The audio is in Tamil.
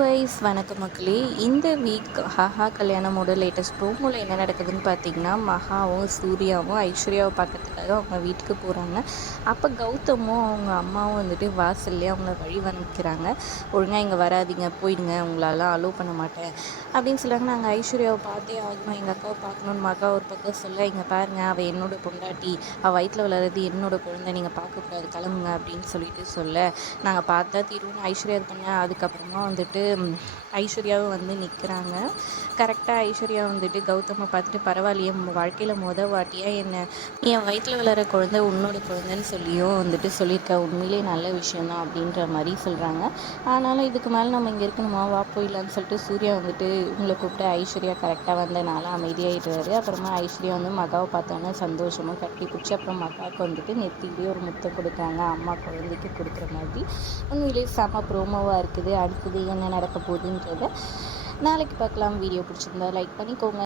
வணக்கம் மக்களே. இந்த வீக் ஹாஹா கல்யாணமோட லேட்டஸ்ட் ப்ரோமோல என்ன நடக்குதுன்னு பார்த்தீங்கன்னா, மகாவும், சூர்யாவும் ஐஸ்வர்யாவ பார்க்கறதுக்காக அவங்க வீட்டுக்கு போறாங்க. அப்ப கௌதமும், அவங்க அம்மாவும் வந்துட்டு வாசல்லயே அவங்கள வழிவனுப்பிக்கிறாங்க. "ஒழுங்கா இங்க வராதீங்க, போயிடுங்க. உங்களலாம் அலோவ் பண்ண மாட்டேன்." அப்படின்னு சொல்றாங்க. நாங்க ஐஸ்வர்யாவ பார்த்தே ஆகணும். எங்க அக்காவ பார்க்கணும்னு மகா ஒரு பக்கம் சொல்ல, "இங்க பாருங்க, அவ என்னோட பொண்டாட்டி. அவ வயித்துல வளர்றது என்னோட குழந்தை. நீங்க பார்க்கக்கூடாது. கிளம்புங்க." அப்படின்னு சொல்லிட்டு சொல்ல, நாங்க பார்த்தா தீருவோம்னு ஐஸ்வர்யா இது பண்ண, அதுக்கப்புறமா வந்துட்டு ஐஸ்வர்யாவும் வந்து நிற்கிறாங்க. கரெக்டாக ஐஸ்வர்யா வந்துட்டு கௌதமை பார்த்துட்டு, "பரவாயில்லையே, வாழ்க்கையில் வாட்டியா என்ன என் வயிற்றில் வளர குழந்தை உன்னோட குழந்தைன்னு சொல்லியும் வந்துட்டு சொல்லியிருக்க. உண்மையிலே நல்ல விஷயந்தான்." அப்படின்ற மாதிரி சொல்கிறாங்க. ஆனாலும் இதுக்கு மேலே நம்ம இங்கே இருக்கணுமா, வா போயிடலான்னு சொல்லிட்டு சூர்யா வந்துட்டு இவங்களை கூப்பிட்டு ஐஸ்வர்யா கரெக்டாக வந்தனால அமைதியாகிடுறாரு. அப்புறமா ஐஸ்வர்யா வந்து மகாவை பார்த்தோன்னா சந்தோஷமாக கட்டி பிடிச்சி, அப்புறம் மகாவுக்கு வந்துட்டு நெத்திலேயே ஒரு முத்தம் கொடுக்குறாங்க, அம்மா குழந்தைக்கு கொடுக்குற மாதிரி. உண்மையிலேயே செம ப்ரோமோவாக இருக்குது. அடுத்தது என்ன நடக்க போகுதுன்றத நாளைக்கு பார்க்கலாம். வீடியோ பிடிச்சிருந்தா லைக் பண்ணிக்கோங்க.